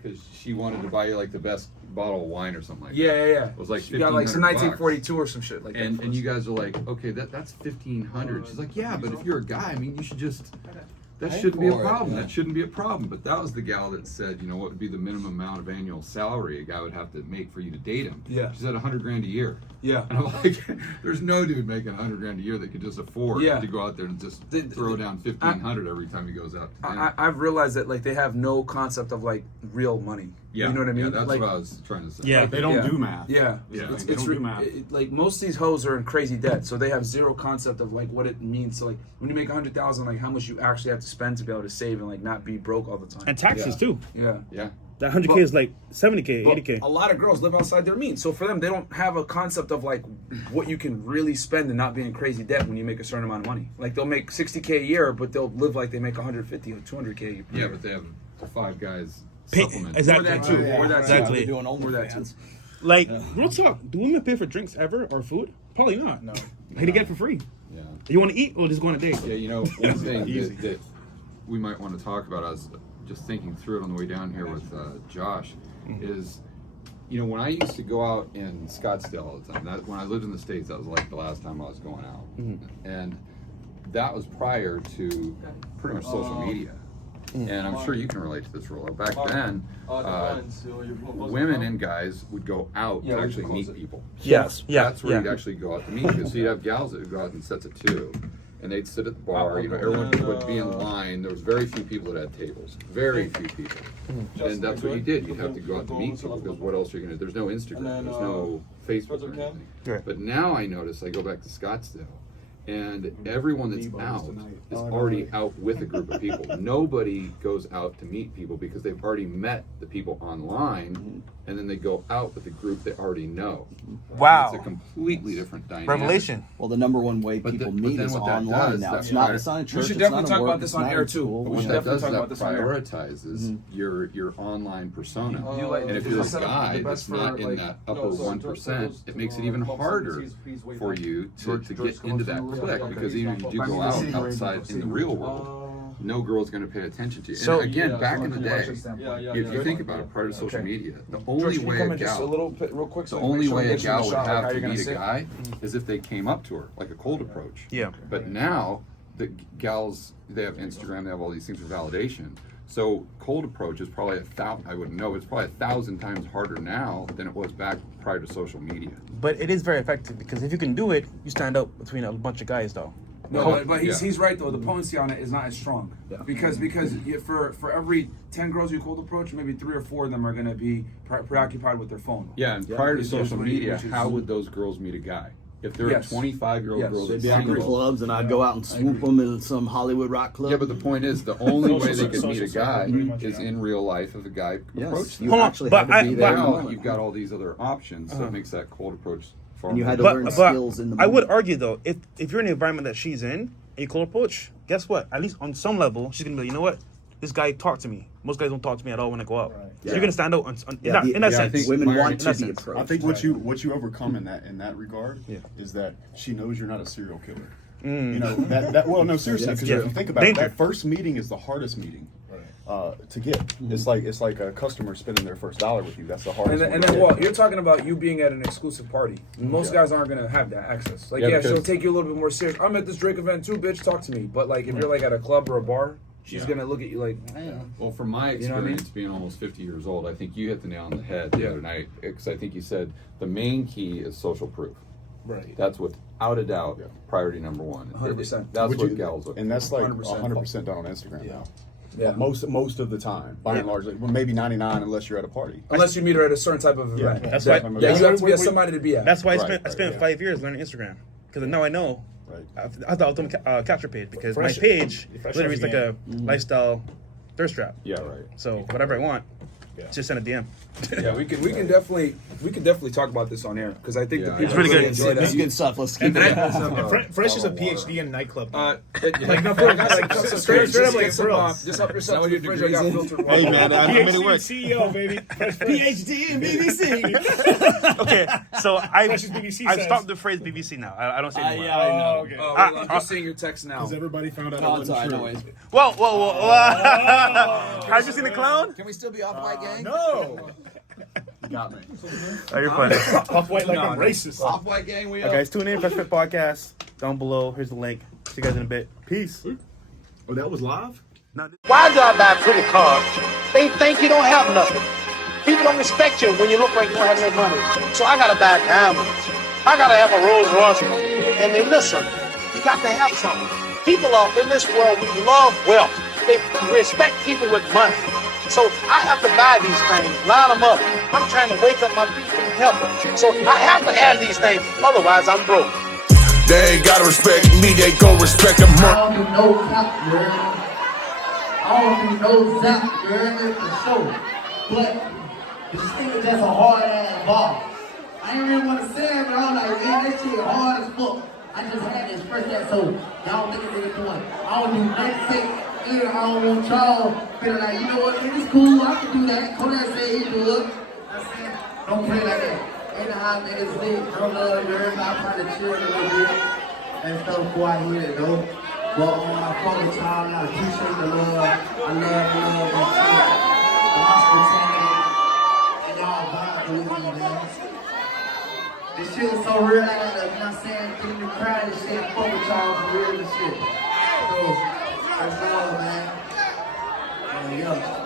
because she wanted to buy you like the best bottle of wine or something like that. Yeah. It was like she got like some 1942 or some shit like that. And you guys are like, okay, that's $1,500. She's like, yeah, but if you're a guy, I mean, you should just. That shouldn't be a problem. That shouldn't be a problem. But that was the gal that said, you know, what would be the minimum amount of annual salary a guy would have to make for you to date him? Yeah. She said $100,000 a year. Yeah. And I'm like, there's no dude making $100,000 a year that could just afford to go out there and just throw down $1,500 every time he goes out to dinner. I've realized that like they have no concept of like real money. Yeah. You know what I mean? Yeah, that's like, what I was trying to say. Yeah, Like, They don't do math. Yeah. Yeah. They don't do math. Like most of these hoes are in crazy debt, so they have zero concept of like what it means. So like when you make $100,000, like how much you actually have to spend to be able to save and like not be broke all the time. And taxes too. Yeah. Yeah. That 100K is like 70K, But 80K. a lot of girls live outside their means, so for them, they don't have a concept of like what you can really spend and not be in crazy debt when you make a certain amount of money. Like they'll make $60K a year, but they'll live like they make $150 or $200K a year. Yeah, but they have 5 guys supplement. Exactly. Or that too. Or that too. Exactly. They're doing Or that too. OnlyFans. Like, real talk, do women pay for drinks ever or food? Probably not. No. Hey, to get it for free. Yeah. You want to eat or just go on a date? Yeah, you know, one thing that we might want to talk about, I was just thinking through it on the way down here with Josh, is, you know, when I used to go out in Scottsdale all the time, when I lived in the States, that was like the last time I was going out. And that was prior to pretty much social media. And I'm sure you can relate to this, Rollo. Back then, women and guys would go out to actually meet people. Yes. Yeah. That's where you'd actually go out to meet people. So you'd have gals that would go out in sets of 2, and they'd sit at the bar. You know, everyone would be in line. There was very few people that had tables. Very few people. And that's what you did. You'd have to go out to meet people because what else are you going to do? There's no Instagram. There's no Facebook or anything. Right. But now I notice I go back to Scottsdale, and everyone that's out is already out with a group of people. Nobody goes out to meet people because they've already met the people online, and then they go out with a group they already know. Wow. It's a completely different dynamic. Revelation. Well, the number one way But people but meet then is what that online does, now. that It's not prior- in church. We should it's definitely not talk in about work, this it's on not air in too. school. We What should that definitely does talk is about that this on air. prioritizes your online persona. You like- And if is you're the a setup guy the that's best for, not in like- that upper 1%, it makes it even harder for you to get into that clique, because even if you do go out outside in the real world, no girl's going to pay attention to you. So- And again, back in the day, if you think about it, prior to social media, the only way a gal, the only way a gal would have to meet a guy is if they came up to her, like a cold approach. Yeah. But now, the gals, they have Instagram, they have all these things for validation. So cold approach is probably 1,000, I wouldn't know, it's probably 1,000 times harder now than it was back prior to social media. But it is very effective because if you can do it, you stand out between a bunch of guys, though. No, but he's right though. The potency on it is not as strong because for every 10 girls you cold approach, maybe 3 or 4 of them are gonna be preoccupied with their phone. Yeah, and prior to Which is social what he- media, which is- how would those girls meet a guy? If they're Yes. 25-year-old Yes. girls, They'd that's be out in single. clubs, and I'd go out and swoop them in some Hollywood rock club. Yeah, but the point is, the only way they could social meet a circle, guy pretty much, is yeah. in real life if a guy Yes, approached you them. Hold on, actually but had to be there. Now you've got all these other options, so it makes that cold approach far And you more had to difficult. learn But skills in the I would moment. argue though, if you're in the environment that she's in, and you cold approach, guess what? At least on some level, she's gonna be like, you know what? This guy talked to me. Most guys don't talk to me at all when I go out. So Yeah. you're gonna stand out Yeah, in that I sense. think Women my- want in to that be sense. approached. I think what you overcome in that regard is that she knows you're not a serial killer. You know that well no seriously, because if you think about it, Danger. that first meeting is the hardest meeting to get. It's like a customer spending their first dollar with you. That's the hardest. And one then to well, get. you're talking about you being at an exclusive party. Most guys aren't gonna have that access. Like, Yeah, yeah, because- she'll take you a little bit more serious. I'm at this Drake event too, bitch. Talk to me. But like, if you're like at a club or a bar, she's gonna look at you like, Well, from my You know what I mean? experience being almost 50 years old, I think you hit the nail on the head the other night, because I think you said the main key is social proof. right. That's without a doubt priority number one. 100%. That's Would what you- gals look for. and that's like 100%. 100% done on Instagram now. Yeah. Most of the time, by and large, well, maybe 99 unless you're at a party. Unless you meet her at a certain type of event. That's Yeah, why- yeah, you have to be somebody to be at. That's why Right, I spent yeah. 5 years learning Instagram because now I know. Right. I thought I was doing a capture page because Fresh- my page fresh literally is off like a lifestyle thirst trap. Yeah, right. So whatever I want, just send a DM. Yeah, we can definitely talk about this on air because I think the Yeah, people it's really really good. enjoy That's that. good stuff. Let's keep it. And Fresh is a PhD in nightclub. Like no, for real, guys, like straight up, like just up yourself to the fridge. I got filtered water. Hey man, I made it work. CEO, baby. PhD in BBC. Okay, so I've Fresh as BBC I've says. stopped the phrase BBC now. I don't say it anymore. Yeah, I know. okay. Oh, well, I'm just seeing your text now. Because everybody found out No, it it's wasn't all right, true. no worries. Whoa. Have you seen the clown? Can we still be off mic? gang? No. Got me. Oh, you're funny. Off white like I'm No. racist. Off-white gang, we Okay, up. guys, tune in. Fresh Fit Podcast down below. Here's the link. See you guys in a bit. Peace. Oh, that was live? Why do I buy pretty cars? They think you don't have nothing. People don't respect you when you look like you don't have any money. So I gotta buy diamonds. I gotta have a Rolls Royce. And then listen, you got to have something. People are in this world, we love wealth. They respect people with money. So I have to buy these things, line them up. I'm trying to wake up my people and help them. So I have to have these things, otherwise I'm broke. They ain't gotta respect me, they gon' respect the money. I don't do no cap, girl. I don't do no zap, girl, for sure. But the shit is just a hard ass ball. I ain't really want to say it, but I was like, man, that shit hard as fuck. I just had to express that, so y'all think it's really doing. I don't do nothing fake, and I don't want y'all feeling like, you know what, man, it's cool, I can do that. Kodak say he do it. I said, don't play like that. Ain't know how niggas live, don't love your I probably chill a little bit and stuff before I hear it though. But I fuck with y'all, I appreciate the love. I love and shit. The hospitality. And y'all vibe with me, man. This shit is so real, I gotta, you know what I'm saying, get in the crowd and shit, fuck with y'all for real and shit. So, that's all, man. Yeah.